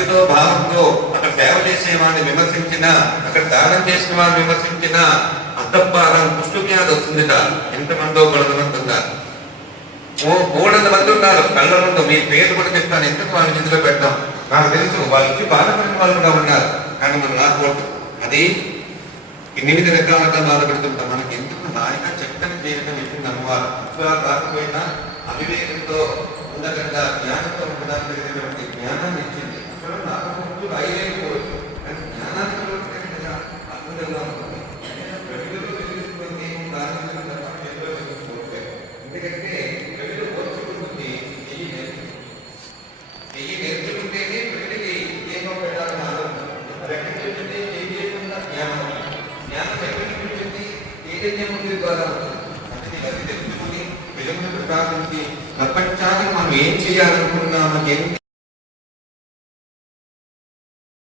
భక్తితో భావంతో అక్కడ సేవ చేసే వాడిని విమర్శించినా, అక్కడ దానం చేసిన వాడిని విమర్శించినా అద్దపారం పుష్టువ్యాధి వస్తుందిట. ఎంతమందో గొడవమంది ఉన్నారు, మూడంత మంది ఉన్నారు కళ్ళ ముందు. మీ పేరు కూడా చెప్తాను, ఎందుకు వాళ్ళ ఇందులో పెట్టాం నాకు తెలుసు. వాళ్ళకి బాధపడిన వాళ్ళు కూడా ఉన్నారు, కానీ మనం రాకూడదు. అది ఎనిమిది రకాలుగా బాధపడుతుంటాం. మనకి ఎందుకు నాయన చక్కని జీవితం ఇచ్చింది అమ్మవారు. విశ్వాసం రాకపోయినా అవివేకంతో ఉండకుండా జ్ఞానంతో ఉండడానికి జ్ఞానాన్ని ఇచ్చింది. అక్కడ నాకు అయ్యేకపోవచ్చు, కానీ జ్ఞానానికి అద్భుతంగా ఉంటుంది. ఎందుకంటే ప్రజలు ఓర్చుకుంటుంది, నెయ్యి నేర్చుకుంటేనే ప్రజలకి ఏమో పెట్టాలని ఆలోచన. ఎక్కడి నుంచి ఏం చేయకుండా జ్ఞానం, జ్ఞానం ఎక్కడి నుంచి వచ్చింది? చైతన్యం ఉంది ద్వారా అది తెలుసుకుని ప్రజలను ప్రకాశించి ప్రపంచానికి మనం ఏం చేయాలనుకున్నామని